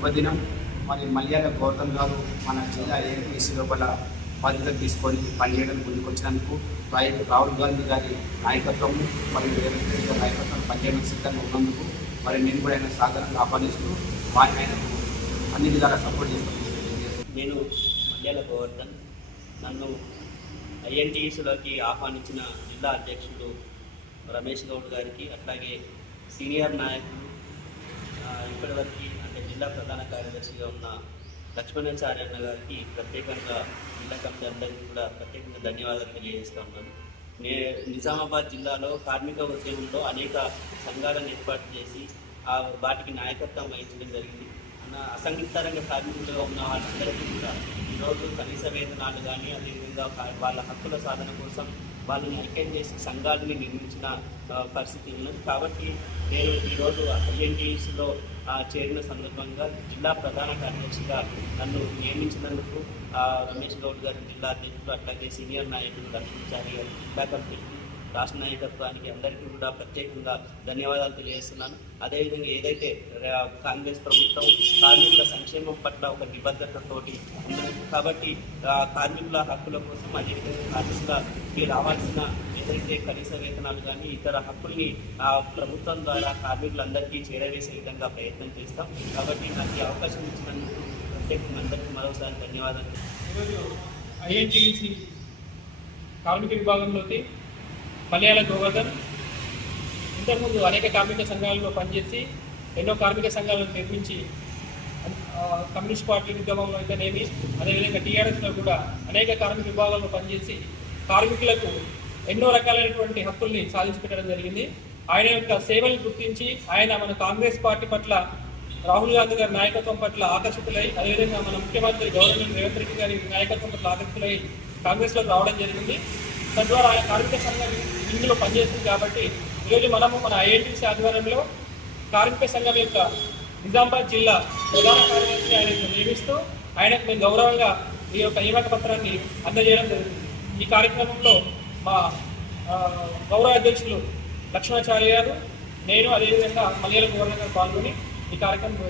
శుభదినం మరి మల్యాల గౌతమ్ గారు మన జిల్లా ఏపీసీ లోపల బాధ్యత తీసుకొని పనిచేయడానికి ముందుకు వచ్చినందుకు రాహుల్ గాంధీ గారి నాయకత్వం మరియు రేవంత్ రెడ్డి గారి నాయకత్వం పనిచేయడం సిద్ధంగా ఉన్నందుకు మరి నేను కూడా ఆయన సాధారణంగా ఆహ్వానిస్తూ వారి ఆయనకు అన్ని విధాలా సపోర్ట్ చేస్తాను నేను మల్యాల గోవర్ధన్. నన్ను ఐఎన్టీఎస్లోకి ఆహ్వానించిన జిల్లా అధ్యక్షుడు రమేష్ గౌడ్ గారికి అట్లాగే సీనియర్ నాయకులు ఇప్పటివరకు జిల్లా ప్రధాన కార్యదర్శిగా ఉన్న లక్ష్మణాచార్య అన్న గారికి ప్రత్యేకంగా జిల్లా కమిటీ అందరికీ కూడా ప్రత్యేకంగా ధన్యవాదాలు తెలియజేస్తా ఉన్నాను. నే నిజామాబాద్ జిల్లాలో కార్మిక ఉద్యమంలో అనేక సంఘాలను ఏర్పాటు చేసి ఆ వాటికి నాయకత్వం వహించడం జరిగింది. అసంఘిత రంగ కార్మికులుగా ఉన్న వాళ్ళందరికీ కూడా ఈరోజు కనీస వేతనాలు కానీ అదేవిధంగా వాళ్ళ హక్కుల సాధన కోసం వాళ్ళని ఐక్యం చేసి సంఘాలని నిర్మించిన పరిస్థితి ఉన్నది. కాబట్టి నేను ఈరోజు ఐఎన్టీఎస్లో చేరిన సందర్భంగా జిల్లా ప్రధాన కార్యదర్శిగా నన్ను నియమించినందుకు రమేష్ గౌడ్ గారు జిల్లా అధ్యక్షులు అట్లాగే సీనియర్ నాయకులు లక్ష్మీచారి గారు జిల్లా రాష్ట్ర నాయకత్వానికి అందరికీ కూడా ప్రత్యేకంగా ధన్యవాదాలు తెలియజేస్తున్నాను. అదేవిధంగా ఏదైతే కాంగ్రెస్ ప్రభుత్వం కార్మికుల సంక్షేమం పట్ల ఒక నిబద్ధతతోటి ఉన్నది. కాబట్టి కార్మికుల హక్కుల కోసం అదేవిధంగా కార్మికులకి రావాల్సిన ఏదైతే కనీస వేతనాలు కానీ ఇతర హక్కుల్ని ప్రభుత్వం ద్వారా కార్మికులందరికీ చేరవేసే విధంగా ప్రయత్నం చేస్తాం. కాబట్టి నాకు ఈ అవకాశం ఇచ్చినందుకు ప్రత్యేకంగా అందరికీ మరోసారి ధన్యవాదాలు. ఈరోజు ఐఎన్టీసీ కార్మిక విభాగంలోకి మలయాళ గోవర్ధన్. ఇంతకుముందు అనేక కార్మిక సంఘాలలో పనిచేసి ఎన్నో కార్మిక సంఘాలను నిర్మించి కమ్యూనిస్ట్ పార్టీ ఉద్యమంలో అయితేనేమి అదేవిధంగా టీఆర్ఎస్లో కూడా అనేక కార్మిక విభాగాల్లో పనిచేసి కార్మికులకు ఎన్నో రకాలైనటువంటి హక్కుల్ని సాధించి పెట్టడం జరిగింది. ఆయన యొక్క సేవలు గుర్తించి ఆయన మన కాంగ్రెస్ పార్టీ పట్ల రాహుల్ గాంధీ గారి నాయకత్వం పట్ల ఆకర్షితులై అదేవిధంగా మన ముఖ్యమంత్రి గవర్నర్ రేవంత్ రెడ్డి గారి నాయకత్వం పట్ల ఆకర్షితులై కాంగ్రెస్లోకి రావడం జరిగింది. తద్వారా ఆయన కార్మిక సంఘం ఇందులో పనిచేస్తుంది కాబట్టి ఈరోజు మనము మన ఐఐటిసి ఆధ్వర్యంలో కార్మిక సంఘం యొక్క నిజామాబాద్ జిల్లా ప్రధాన కార్యదర్శి ఆయనకు నియమిస్తూ ఆయనకు మేము గౌరవంగా ఈ యొక్క నియామక పత్రాన్ని అందజేయడం జరుగుతుంది. ఈ కార్యక్రమంలో మా గౌరవ అధ్యక్షులు లక్ష్మణాచార్య గారు నేను అదేవిధంగా మలయాళ గవర్నర్ గారు పాల్గొని ఈ కార్యక్రమం